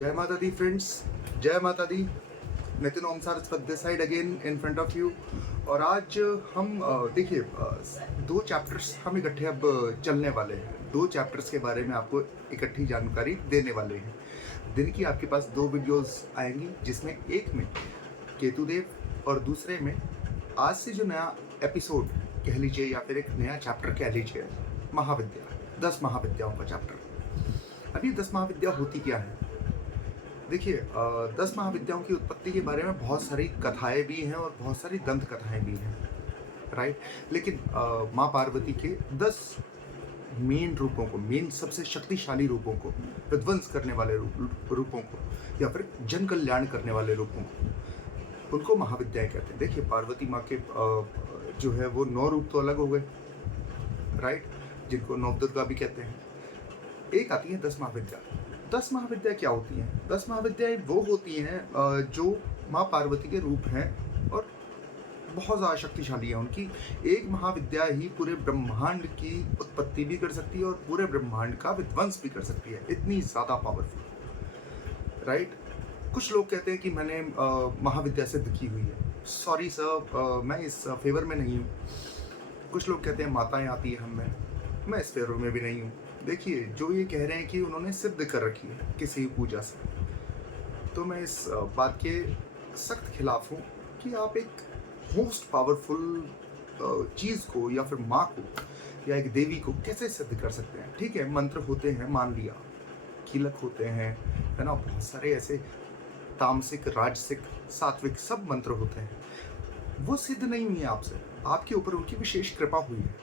जय माता दी फ्रेंड्स, जय माता दी। Nitin Om Saraswat this side again in front of you. और आज हम देखिए दो चैप्टर्स हम इकट्ठे अब चलने वाले हैं। दो चैप्टर्स के बारे में आपको इकट्ठी जानकारी देने वाले हैं। दिन की आपके पास दो वीडियोस आएंगी, जिसमें एक में केतुदेव और दूसरे में आज से जो नया एपिसोड कह लीजिए या फिर एक नया चैप्टर कह लीजिए, महाविद्या, 10 महाविद्याओं का चैप्टर। अब ये 10 महाविद्या होती क्या है? देखिए 10 महाविद्याओं की उत्पत्ति के बारे में बहुत सारी कथाएं भी हैं और बहुत सारी दंत कथाएं भी हैं, राइट। लेकिन माँ पार्वती के 10 मेन रूपों को, मेन सबसे शक्तिशाली रूपों को, विध्वंस करने वाले रूपों को या फिर जन कल्याण करने वाले रूपों को, उनको महाविद्याएं कहते हैं। देखिए पार्वती माँ के जो है वो 9 रूप तो अलग हो गए, राइट, जिनको नवदुर्गा भी कहते हैं। एक आती है 10 महाविद्या। 10 महाविद्या क्या होती हैं? 10 महाविद्याएं वो होती हैं जो माँ पार्वती के रूप हैं और बहुत ज़्यादा शक्तिशाली है। उनकी एक महाविद्या ही पूरे ब्रह्मांड की उत्पत्ति भी कर सकती है और पूरे ब्रह्मांड का विध्वंस भी कर सकती है, इतनी ज़्यादा पावरफुल, राइट। कुछ लोग कहते हैं कि मैंने महाविद्या सिद्ध की हुई है। सॉरी सर, मैं इस फेवर में नहीं हूँ। कुछ लोग कहते हैं माताएं आती है हम में, मैं इस फेवर में भी नहीं हूँ। देखिए जो ये कह रहे हैं कि उन्होंने सिद्ध कर रखी है किसी पूजा से, तो मैं इस बात के सख्त खिलाफ हूँ कि आप एक मोस्ट पावरफुल चीज़ को या फिर माँ को या एक देवी को कैसे सिद्ध कर सकते हैं? ठीक है, मंत्र होते हैं, मान लिया, कीलक होते हैं, है ना, बहुत सारे ऐसे तामसिक, राजसिक, सात्विक सब मंत्र होते हैं। वो सिद्ध नहीं हुई है आपसे, आपके ऊपर उनकी विशेष कृपा हुई है,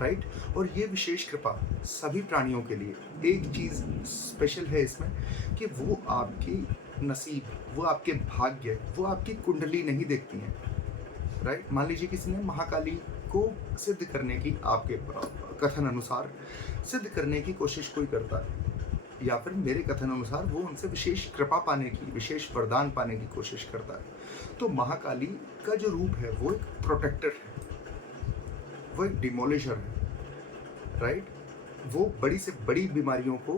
राइट। और ये विशेष कृपा सभी प्राणियों के लिए, एक चीज़ स्पेशल है इसमें कि वो आपकी नसीब, वो आपके भाग्य, वो आपकी कुंडली नहीं देखती हैं, राइट। मान लीजिए किसी ने महाकाली को सिद्ध करने की, आपके कथन अनुसार सिद्ध करने की कोशिश कोई करता है, या फिर मेरे कथन अनुसार वो उनसे विशेष कृपा पाने की, विशेष वरदान पाने की कोशिश करता है, तो महाकाली का जो रूप है वो एक प्रोटेक्टर है, वो एक डिमोलिशर है, राइट। वो बड़ी से बड़ी बीमारियों को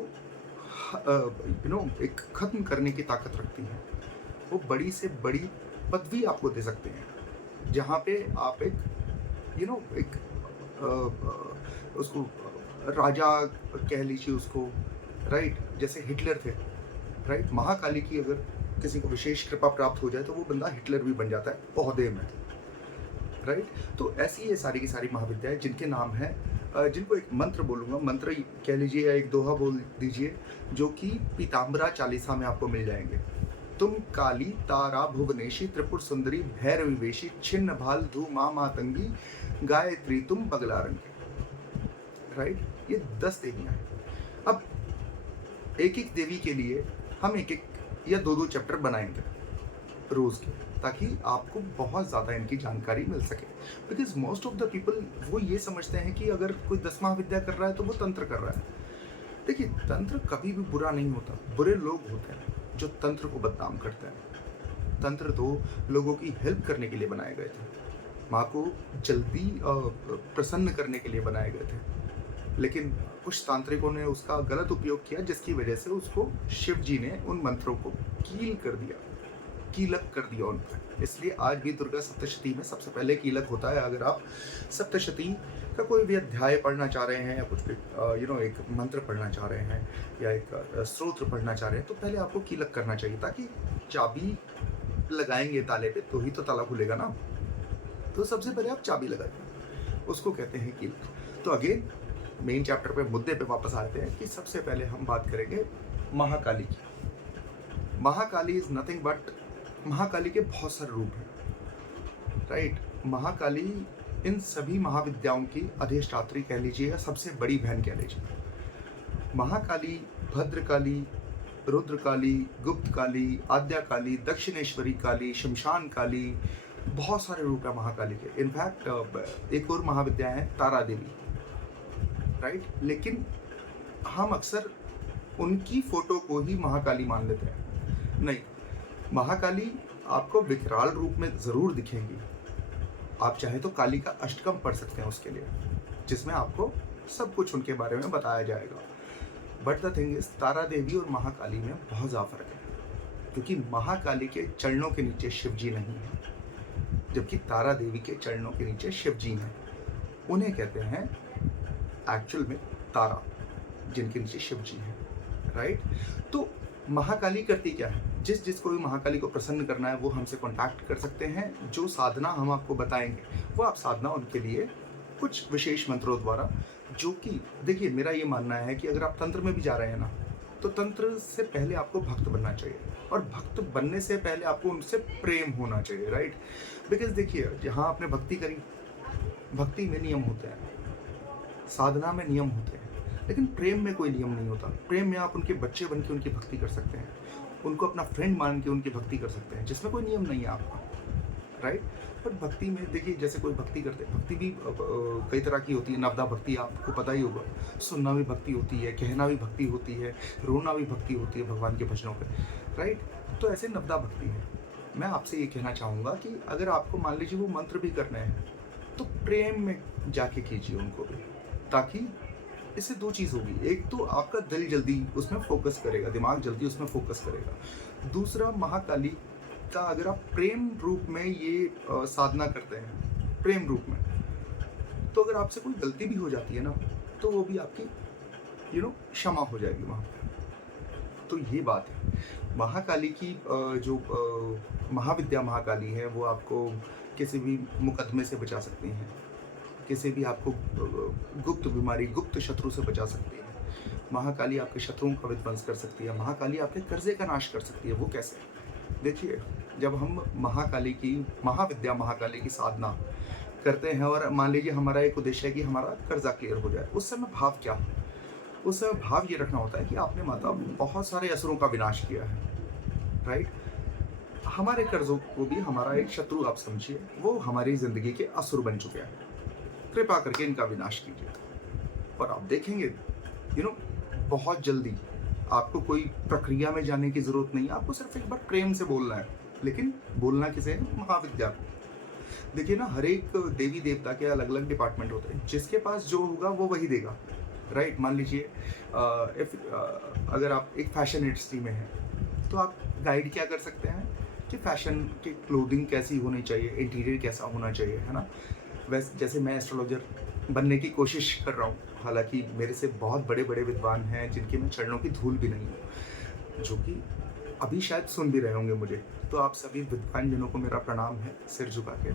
एक खत्म करने की ताकत रखती है। वो बड़ी से बड़ी पदवी आपको दे सकते हैं, जहाँ पे आप एक एक उसको राजा कह लीजिए उसको, राइट, जैसे हिटलर थे, राइट। महाकाली की अगर किसी को विशेष कृपा प्राप्त हो जाए तो वो बंदा हिटलर भी बन जाता है ओहदे में, राइट। तो ऐसी ये सारी की सारी महाविद्याएं जिनके नाम हैं, जिनको एक मंत्र बोलूँगा, मंत्र कह लीजिए या एक दोहा बोल दीजिए, जो कि पीताम्बरा चालीसा में आपको मिल जाएंगे। तुम काली तारा भुवनेशी त्रिपुर सुंदरी भैरवी वेशी छिन्न भाल धू माँ मातंगी गायत्री तुम बगला रंगी, राइट। ये 10 देवियाँ हैं। अब एक एक देवी के लिए हम एक एक या दो चैप्टर बनाएंगे रोज़ के, ताकि आपको बहुत ज़्यादा इनकी जानकारी मिल सके। Because most of the people वो ये समझते हैं कि अगर कोई 10 महाविद्या कर रहा है तो वो तंत्र कर रहा है। देखिए तंत्र कभी भी बुरा नहीं होता, बुरे लोग होते हैं जो तंत्र को बदनाम करते हैं। तंत्र तो लोगों की हेल्प करने के लिए बनाए गए थे, माँ को जल्दी प्रसन्न करने के लिए बनाए गए थे, लेकिन कुछ तांत्रिकों ने उसका गलत उपयोग किया, जिसकी वजह से उसको शिव जी ने उन मंत्रों को कीलक कर दिया उन पर। इसलिए आज भी दुर्गा सप्तशती में सबसे पहले कीलक होता है। अगर आप सप्तशती का कोई भी अध्याय पढ़ना चाह रहे हैं या कुछ भी एक मंत्र पढ़ना चाह रहे हैं या एक स्तोत्र पढ़ना चाह रहे हैं, तो पहले आपको कीलक करना चाहिए, ताकि चाबी लगाएंगे ताले पे तो ही तो ताला खुलेगा ना। तो सबसे पहले आप चाबी लगाइए, उसको कहते हैं कीलक। तो अगेन मेन चैप्टर पे, मुद्दे पे वापस आते हैं कि सबसे पहले हम बात करेंगे महाकाली की। Mahakali is nothing but, Mahakali के बहुत सारे रूप हैं, राइट। महाकाली इन सभी महाविद्याओं की अधिष्ठात्री कह लीजिए या सबसे बड़ी बहन कह लीजिए। महाकाली, भद्रकाली, रुद्रकाली, गुप्तकाली, आद्याकाली, दक्षिणेश्वरी काली, शमशान काली, बहुत सारे रूप हैं महाकाली के। इनफैक्ट एक और महाविद्या है तारा देवी, राइट। लेकिन हम अक्सर उनकी फोटो को ही महाकाली मान लेते हैं। नहीं, महाकाली आपको विकराल रूप में ज़रूर दिखेंगी। आप चाहे तो काली का अष्टकम पढ़ सकते हैं उसके लिए, जिसमें आपको सब कुछ उनके बारे में बताया जाएगा। बट द थिंग इज तारा देवी और महाकाली में बहुत ज़्यादा फर्क है, क्योंकि महाकाली के चरणों के नीचे शिव जी नहीं है, जबकि तारा देवी के चरणों के नीचे शिव जी हैं। उन्हें कहते हैं एक्चुअल में तारा, जिनके नीचे शिव जी हैं, राइट। तो महाकाली करती क्या है, जिसको भी महाकाली को प्रसन्न करना है वो हमसे कांटेक्ट कर सकते हैं। जो साधना हम आपको बताएंगे वो आप साधना उनके लिए कुछ विशेष मंत्रों द्वारा, जो कि देखिए मेरा ये मानना है कि अगर आप तंत्र में भी जा रहे हैं ना, तो तंत्र से पहले आपको भक्त बनना चाहिए, और भक्त बनने से पहले आपको उनसे प्रेम होना चाहिए, राइट। बिकॉज देखिए, जहाँ आपने भक्ति करी, भक्ति में नियम होते हैं, साधना में नियम होते हैं, लेकिन प्रेम में कोई नियम नहीं होता। प्रेम में आप उनके बच्चे बन के उनकी भक्ति कर सकते हैं, उनको अपना फ्रेंड मान के उनकी भक्ति कर सकते हैं, जिसमें कोई नियम नहीं है आपका, राइट। बट भक्ति में देखिए, जैसे कोई भक्ति करते हैं, भक्ति भी कई तरह की होती है। नवदा भक्ति आपको पता ही होगा, सुनना भी भक्ति होती है, कहना भी भक्ति होती है, रोना भी भक्ति होती है भगवान के भजनों पे, राइट। तो ऐसे नवदा भक्ति है। मैं आपसे ये कहना चाहूँगा कि अगर आपको मान लीजिए वो मंत्र भी करने हैं, तो प्रेम में जाके कीजिए उनको भी, ताकि इससे दो चीज़ होगी। एक तो आपका दिल जल्दी उसमें फोकस करेगा, दिमाग जल्दी उसमें फोकस करेगा। दूसरा, महाकाली का अगर आप प्रेम रूप में ये साधना करते हैं, प्रेम रूप में, तो अगर आपसे कोई गलती भी हो जाती है ना, तो वो भी आपकी क्षमा हो जाएगी वहाँ पे। तो ये बात है। महाकाली की जो महाविद्या महाकाली है, वो आपको किसी भी मुकदमे से बचा सकती हैं, किसी भी आपको गुप्त बीमारी, गुप्त शत्रु से बचा सकती है। महाकाली आपके शत्रुओं का विध्वंस कर सकती है। महाकाली आपके कर्जे का नाश कर सकती है। वो कैसे? देखिए, जब हम महाकाली की महाविद्या महाकाली की साधना करते हैं, और मान लीजिए हमारा एक उद्देश्य है कि हमारा कर्जा क्लियर हो जाए, उस समय भाव क्या है? उस समय भाव ये रखना होता है कि आपने माता बहुत सारे असुरों का विनाश किया है, राइट। हमारे कर्जों को भी हमारा एक शत्रु आप समझिए, वो हमारी जिंदगी के असुर बन चुके हैं। कृपा करके इनका विनाश कीजिए, और आप देखेंगे बहुत जल्दी आपको कोई प्रक्रिया में जाने की जरूरत नहीं है। आपको सिर्फ एक बार प्रेम से बोलना है, लेकिन बोलना किसे? महाविद्या को। देखिए ना, हर एक देवी देवता के अलग अलग डिपार्टमेंट होते हैं, जिसके पास जो होगा वो वही देगा, राइट। मान लीजिए अगर आप एक फैशन इंडस्ट्री में हैं, तो आप गाइड क्या कर सकते हैं कि फैशन की क्लोथिंग कैसी होनी चाहिए, इंटीरियर कैसा होना चाहिए, है ना। वैसे जैसे मैं एस्ट्रोलॉजर बनने की कोशिश कर रहा हूँ, हालांकि मेरे से बहुत बड़े बड़े विद्वान हैं जिनके मैं चरणों की धूल भी नहीं हूँ, जो कि अभी शायद सुन भी रहे होंगे मुझे। तो आप सभी विद्वान जनों को मेरा प्रणाम है, सिर झुका के।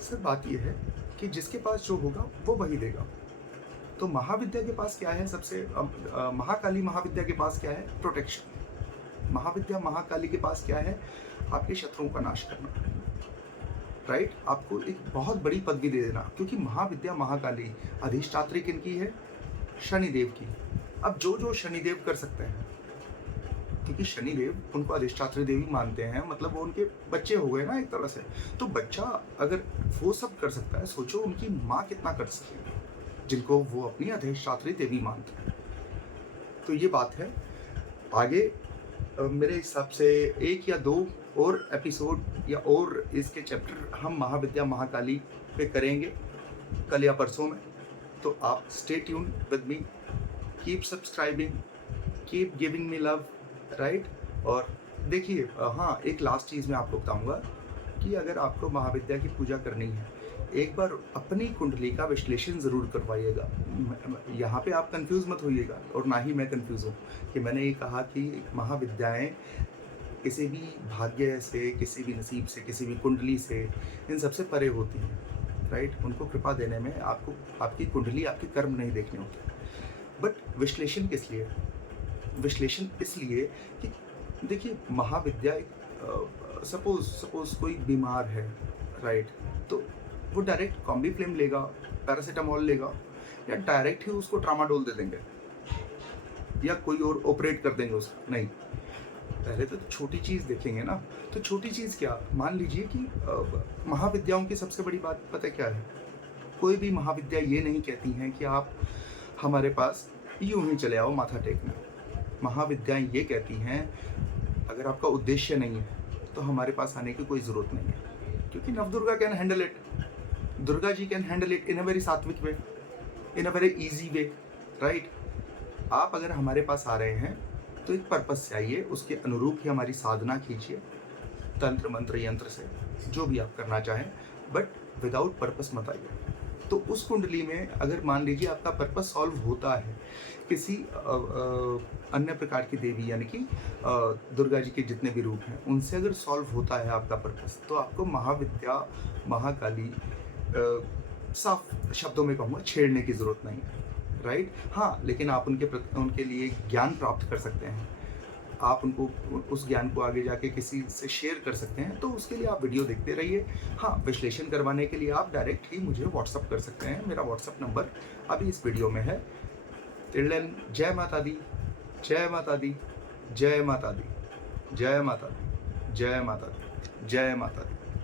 सर, बात यह है कि जिसके पास जो होगा वो वही देगा। तो महाविद्या के पास क्या है? सबसे महाकाली महाविद्या के पास क्या है? प्रोटेक्शन। महाविद्या महाकाली के पास क्या है? आपके शत्रुओं का नाश करना, राइट। आपको एक बहुत बड़ी पदवी दे देना, क्योंकि महाविद्या महाकाली अधिष्ठात्री किनकी है? शनिदेव की। अब जो शनिदेव कर सकते हैं, क्योंकि शनिदेव उनको अधिष्ठात्री देवी मानते हैं, मतलब वो उनके बच्चे हो गए ना एक तरह से। तो बच्चा अगर वो सब कर सकता है, सोचो उनकी माँ कितना कर सकती है, जिनको वो अपनी अधिष्ठात्री देवी मानते हैं। तो ये बात है। आगे मेरे हिसाब से 1 या 2 और एपिसोड या और इसके चैप्टर हम महाविद्या महाकाली पे करेंगे, कल या परसों में। तो आप stay tune with me, keep subscribing, keep giving me love, right. और देखिए, हाँ, एक लास्ट चीज़ मैं आपको बताऊंगा कि अगर आपको महाविद्या की पूजा करनी है, एक बार अपनी कुंडली का विश्लेषण ज़रूर करवाइएगा। यहाँ पे आप कंफ्यूज मत होइएगा, और ना ही मैं कंफ्यूज हूँ कि मैंने ये कहा कि महाविद्याएं किसी भी भाग्य से, किसी भी नसीब से, किसी भी कुंडली से, इन सबसे परे होती हैं, राइट। उनको कृपा देने में आपको आपकी कुंडली, आपके कर्म नहीं देखने होते। बट विश्लेषण किस लिए? विश्लेषण इसलिए कि देखिए, महाविद्या सपोज कोई बीमार है, राइट, तो वो डायरेक्ट कॉम्बी फ्लेम लेगा, पैरासीटामोल लेगा, या डायरेक्ट ही उसको ट्रामाडोल दे देंगे, या कोई और ऑपरेट कर देंगे उसको? नहीं, पहले तो छोटी चीज़ देखेंगे ना। तो छोटी चीज़ क्या? मान लीजिए कि महाविद्याओं की सबसे बड़ी बात पता क्या है? कोई भी महाविद्या ये नहीं कहती हैं कि आप हमारे पास यूं ही चले आओ माथा टेकने। महाविद्याएं ये कहती हैं, अगर आपका उद्देश्य नहीं है तो हमारे पास आने की कोई ज़रूरत नहीं है, क्योंकि Navdurga can handle it. Durga ji can handle it in a very sattvik way, in a very easy way, right. आप अगर हमारे पास आ रहे हैं तो एक पर्पस से आइए, उसके अनुरूप ही हमारी साधना कीजिए, तंत्र मंत्र यंत्र से जो भी आप करना चाहें, बट विदाउट पर्पस मत आइए। तो उस कुंडली में अगर मान लीजिए आपका पर्पस सॉल्व होता है किसी अन्य प्रकार की देवी यानी कि दुर्गा जी के जितने भी रूप हैं उनसे अगर सॉल्व होता है आपका पर्पस, तो आपको महाविद्या महाकाली साफ शब्दों में कहूँगा छेड़ने की ज़रूरत नहीं है, राइट। हाँ, लेकिन आप उनके लिए ज्ञान प्राप्त कर सकते हैं, आप उनको उस ज्ञान को आगे जाके किसी से शेयर कर सकते हैं, तो उसके लिए आप वीडियो देखते रहिए। हाँ, विश्लेषण करवाने के लिए आप डायरेक्ट ही मुझे व्हाट्सअप कर सकते हैं, मेरा व्हाट्सअप नंबर अभी इस वीडियो में है। टिल देन, जय माता दी, जय माता दी, जय माता दी, जय माता दी, जय माता दी, जय माता दी।